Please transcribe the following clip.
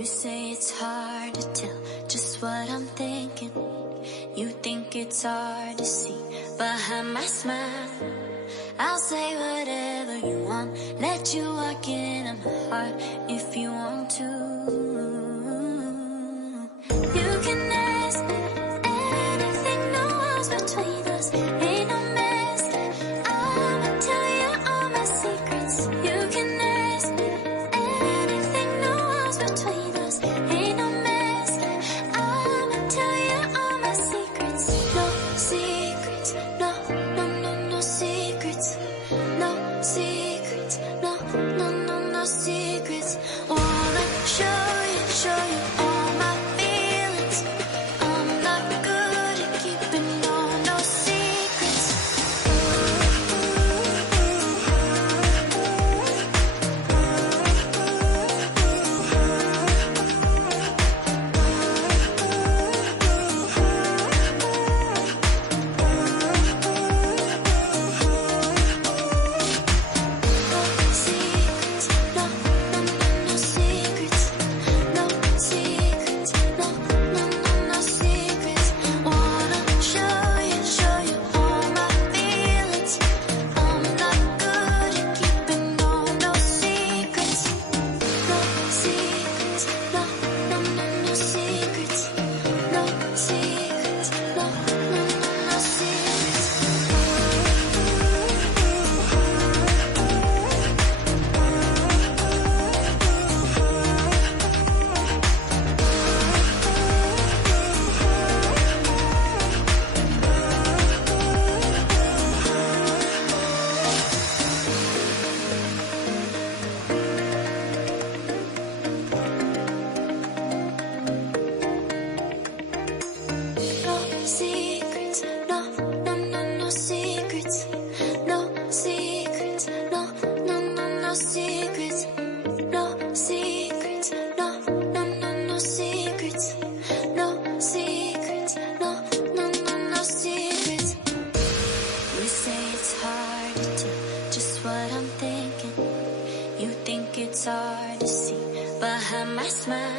You say it's hard to tell just what I'm thinking. You think it's hard to see behind my smile. I'll say whatever you want, let you walk into my heart if you want to. You can ask me anything, no walls between us, ain't no mask. I'ma tell you all my secrets. You can ask me anything, no walls between us, ain't no mask. I'ma tell you all my secrets. No secrets, no, no, no, no secrets. No secrets, no, no, no, no secrets. Wanna show you all my feelings. I'm not good at keeping no secrets. It's hard to see behind my smile.